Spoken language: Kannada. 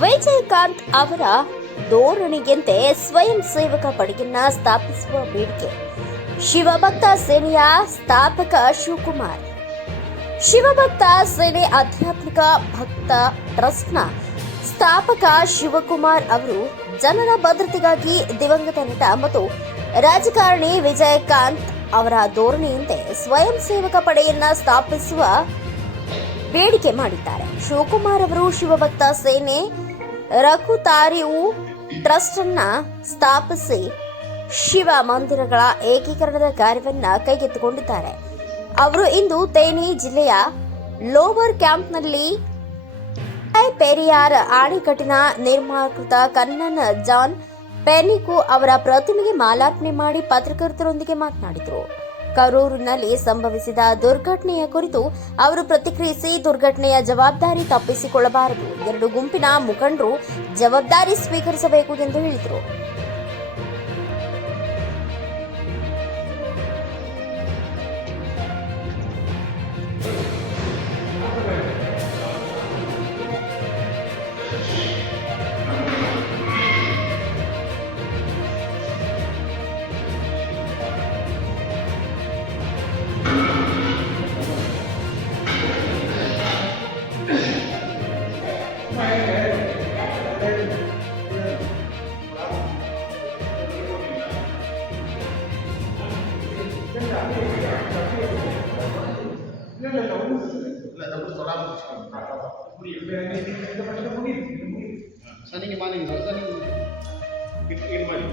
ವಿಜಯಕಾಂತ್ ಅವರ ಧೋರಣೆಯಂತೆ ಸ್ವಯಂ ಸೇವಕ ಪಡೆಯನ್ನ ಸ್ಥಾಪಿಸುವ ಬೇಡಿಕೆ. ಶಿವಭಕ್ತ ಸೇನೆಯ ಸ್ಥಾಪಕ ಶಿವಕುಮಾರ್. ಶಿವಭಕ್ತ ಸೇನೆ ಆಧ್ಯಾತ್ಮಿಕ ಭಕ್ತ ಟ್ರಸ್ಟ್ನ ಸ್ಥಾಪಕ ಶಿವಕುಮಾರ್ ಅವರು ಜನರ ಭದ್ರತೆಗಾಗಿ ದಿವಂಗತ ನಟ ಮತ್ತು ರಾಜಕಾರಣಿ ವಿಜಯಕಾಂತ್ ಅವರ ಧೋರಣೆಯಂತೆ ಸ್ವಯಂ ಸೇವಕ ಪಡೆಯನ್ನ ಸ್ಥಾಪಿಸುವ ಬೇಡಿಕೆ ಮಾಡಿದ್ದಾರೆ. ಶಿವಕುಮಾರ್ ಅವರು ಶಿವಭಕ್ತ ಸೇನೆ ರಘುತಾರಿಯು ಟ್ರಸ್ಟ್ ಅನ್ನ ಸ್ಥಾಪಿಸಿ ಶಿವ ಮಂದಿರಗಳ ಏಕೀಕರಣದ ಕಾರ್ಯವನ್ನ ಕೈಗೆತ್ತಿಕೊಂಡಿದ್ದಾರೆ. ಅವರು ಇಂದು ತೇನಿ ಜಿಲ್ಲೆಯ ಲೋವರ್ ಕ್ಯಾಂಪ್ನಲ್ಲಿ ಪೆರಿಯಾರ್ ಆಣೆಕಟ್ಟಿನ ನಿರ್ಮಾಕೃತ ಕನ್ನನ್ ಜಾನ್ ಪೆನಿಕು ಅವರ ಪ್ರತಿಮೆಗೆ ಮಾಲಾರ್ಪಣೆ ಮಾಡಿ ಪತ್ರಕರ್ತರೊಂದಿಗೆ ಮಾತನಾಡಿದರು. ಕರೂರಿನಲ್ಲಿ ಸಂಭವಿಸಿದ ದುರ್ಘಟನೆಯ ಕುರಿತು ಅವರು ಪ್ರತಿಕ್ರಿಯಿಸಿ ದುರ್ಘಟನೆಯ ಜವಾಬ್ದಾರಿ ತಪ್ಪಿಸಿಕೊಳ್ಳಬಾರದು. ಎರಡು ಗುಂಪಿನ ಮುಖಂಡರು ಜವಾಬ್ದಾರಿ ಸ್ವೀಕರಿಸಬೇಕು ಎಂದು ಹೇಳಿದರು. இல்ல இல்ல ஒண்ணு இல்ல தப்பு இந்த மட்டும் புரியுது சனிங்க மார்னிங் சார் சனிங்க கிட்ட மாதிரி